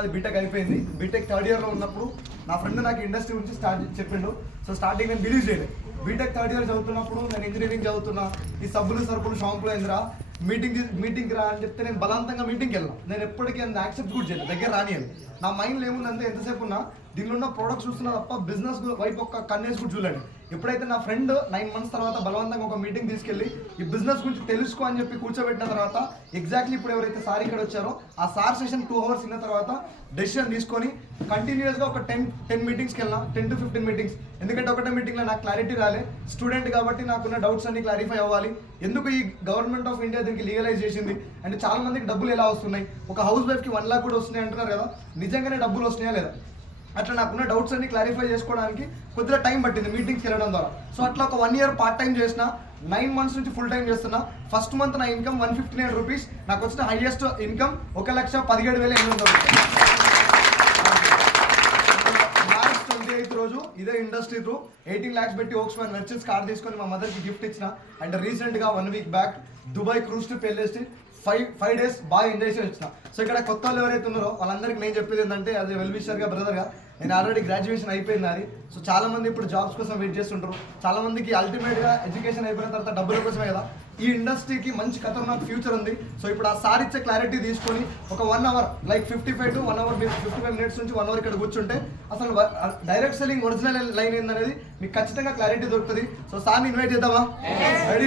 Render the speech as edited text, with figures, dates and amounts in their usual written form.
అది బీటెక్ అయిపోయింది. BTech third ఇయర్లో ఉన్నప్పుడు నా ఫ్రెండ్ నాకు ఇండస్ట్రీ గురించి చెప్పిండు. సో స్టార్టింగ్ నేను బిలీవ్ చేయలేదు. బీటెక్ థర్డ్ ఇయర్ చదువుతున్నప్పుడు నేను ఇంజనీరింగ్ చదువుతున్నా, ఈ సబ్బులు సరుకులు షాంపులు ఏందిరా మీటింగ్కి రా అని చెప్తే నేను బలవంతంగా మీటింగ్కి వెళ్ళాను. నేను ఎప్పటికీ అంత యాక్సెప్ట్ కూడా చేయలేదు, దగ్గర రానియాలి. నా మైండ్లో ఏముందంటే ఎంతసేపు ఉన్నా దీనిలో ఉన్న ప్రోడక్ట్స్ చూస్తున్నా తప్ప బిజినెస్ వైపు ఒక కన్నేసి కూడా చూడండి. ఎప్పుడైతే నా ఫ్రెండ్ 9 months తర్వాత బలవంతంగా ఒక మీటింగ్ తీసుకెళ్ళి ఈ బిజినెస్ గురించి తెలుసుకో అని చెప్పి కూర్చోబెట్టిన తర్వాత ఎగ్జాక్ట్లీ ఇప్పుడు ఎవరైతే సార్ ఇక్కడ వచ్చారో ఆ సార్ సెషన్ 2 hours ఇన్న తర్వాత డెసిషన్ తీసుకొని కంటిన్యూస్గా ఒక 10 meetings వెళ్ళినా, 10 to 15 meetings. ఎందుకంటే ఒకటే మీటింగ్లో నాకు క్లారిటీ రాలే, స్టూడెంట్ కాబట్టి నాకున్న డౌట్స్ అన్ని క్లారిఫై అవ్వాలి. ఎందుకు ఈ గవర్నమెంట్ ఆఫ్ ఇండియా దీనికి లీగలైజ్ చేసింది అండ్ చాలా మందికి డబ్బులు ఎలా వస్తున్నాయి, ఒక హౌస్ వైఫ్కి 1 lakh కూడా వస్తున్నాయి అంటున్నారు కదా, నిజంగానే డబ్బులు వస్తున్నాయా లేదా, అట్లా నాకున్న డౌట్స్ అన్ని క్లారిఫై చేసుకోవడానికి కొద్దిగా టైం పట్టింది మీటింగ్స్కి వెళ్ళడం ద్వారా. సో అట్లా ఒక 1 year పార్ట్ టైం చేసిన, 9 months నుంచి ఫుల్ టైం చేస్తున్నా. ఫస్ట్ మంత్ నా ఇన్కమ్ 159 rupees, నాకు వచ్చిన హైయెస్ట్ ఇన్కమ్ 1,17,800 మార్చ్ 28th రోజు ఇదే ఇండస్ట్రీ త్రూ 18 lakhs పెట్టి ఓక్స్‌వాగన్ వెర్చస్ కార్ తీసుకొని మా మదర్కి గిఫ్ట్ ఇచ్చిన. అండ్ రీసెంట్గా 1 week back Dubai cruise trip వెళ్ళేసి 5 days బాగా ఎంజాయ్ చేసి వచ్చిన. సో ఇక్కడ కొత్త వాళ్ళు ఎవరైతే ఉన్నారో వాళ్ళందరికీ నేను చెప్పేది ఏంటంటే, అది వెల్ విషర్గా బ్రదర్గా, నేను ఆల్రెడీ గ్రాడ్యుయేషన్ అయిపోయింది అది. సో చాలా మంది ఇప్పుడు జాబ్స్ కోసం వెయిట్ చేస్తుంటారు. చాలా మందికి అల్టిమేట్గా ఎడ్యుకేషన్ అయిపోయిన తర్వాత డబ్బుల కోసమే కదా. ఈ ఇండస్ట్రీకి మంచి ఖతర్నాక్ ఫ్యూచర్ ఉంది. సో ఇప్పుడు ఆ సార్ ఇచ్చే క్లారిటీ తీసుకొని ఒక 1 hour like 55 to 1 hour 55 minutes నుంచి 1 hour ఇక్కడ కూర్చుంటే అసలు డైరెక్ట్ సెల్లింగ్ ఒరిజినల్ లైన్ ఏందనేది మీకు ఖచ్చితంగా క్లారిటీ దొరుకుతుంది. సో సార్ని ఇన్వైట్ చేద్దామా? రెడీ?